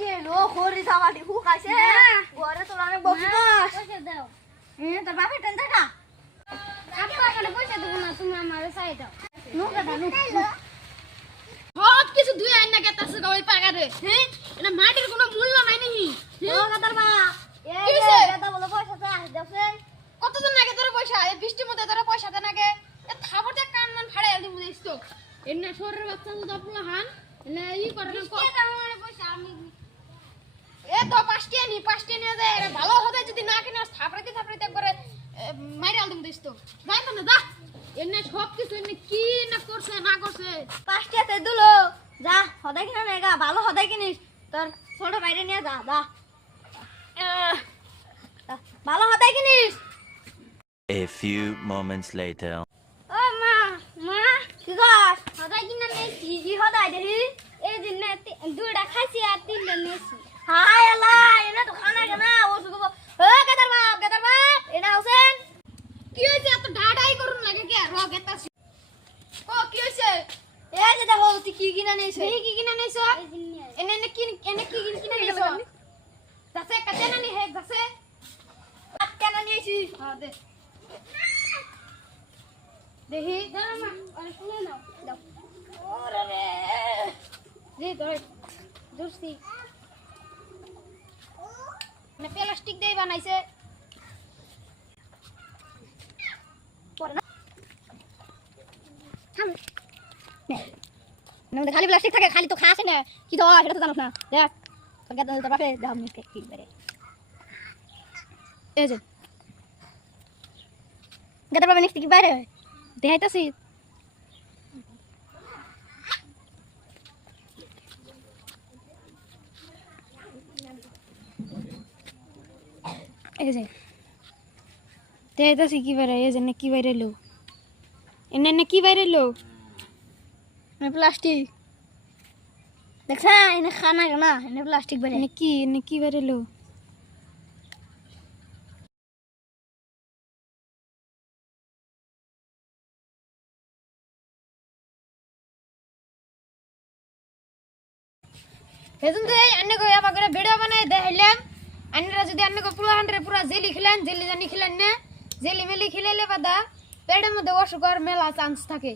কে লো খড়ি সাবাটি হু খাইছে ঘরে তো অনেক বসে পয়সা দাও তোর বাপের টেন টাকা আপা কেন পয়সা দেব না তুমি আমারে চাই দাও নো কথা নো সব কিছু ধুই আইনা গেতাছে ওই পাগারে হ্যাঁ এটা মাটির কোনো মূল্য নাই নাকি ও কাতার মা এই দাদা বলে পয়সা চাই দেছেন কতদিন আগে তোর পয়সা এই বৃষ্টির মধ্যে তোর পয়সা দেন আগে এ থাবতে কান মান ফাড়াই দিমু দিছো এন্না শরীরের বাচ্চা তো আপনা হান এলে ই করে না কে দাও আমার পয়সা আমি এ তো পাঁচটি নিয়ে যায় এরা ভালো হবে যদি না কিনে থাপড়াইতে করে মাইরে আলদিম দিছো যাই তো না দা এন্না সব কিছু এনে কি না করছে না করছে পাঁচটাতে দুলো যা হদাই কিনা নেগা ভালো হদাই কিনিস তোর ছোট বাইরে নিয়ে যা যা ভালো হদাই কিনিস A few moments later. ও মা মা কি কর হদাই কিনা নেছি কি হদাই দেহি এই দিন দুইটা খাইছি আর তিনটা নেছি হাই আল্লাহ এনে তো খানা কেনা ও শুধু ও গাদার বাপ এনা হোসেন কি হইছে এত ডাডাই করুন লাগে কি আর গেতাছি ও কি হইছে এই যে দেখো তুই কি কিনা নেছো কি কিনা নেছো এনে কি কিনা নেছো যাচ্ছে কাতে না নি হে যাচ্ছে কেনা নিয়েছি হ্যাঁ দে দেখি দাঁড়া মা আরে শুনে নাও দাও ওরে রে জি ধরে দুসি মানে প্লাস্টিক দিয়ে বানাইছে পরে না থাম না খালি প্লাস্টিক থাকে খালি তো খাস না কি তো সেটা তো জানোস না দেখ তোর গাদা তোর বাপে দাও নি কি বেরে এই যে গাদা বাপে নিস্তি কি বাইরে দেখাইতাছি এই যে দেখাইতাছি কি বাইরে এই যে কি বাইরে লো এনে কি বাইরে লো প্লাস্টিক দেখা এনে খানা না এনে প্লাস্টিক বাইরে এনে কি বাইরে লো হেতুন দে अन्य को या बगरे वीडियो बनाए देहलेम अन्य যদি अन्य को পুরা হান্ডরে পুরা জেলি খিলেন জেলি জানি খিলেন না জেলি মেলি খিলেলে বাদা পেটের মধ্যে অসুখ আর মেলা চান্স থাকে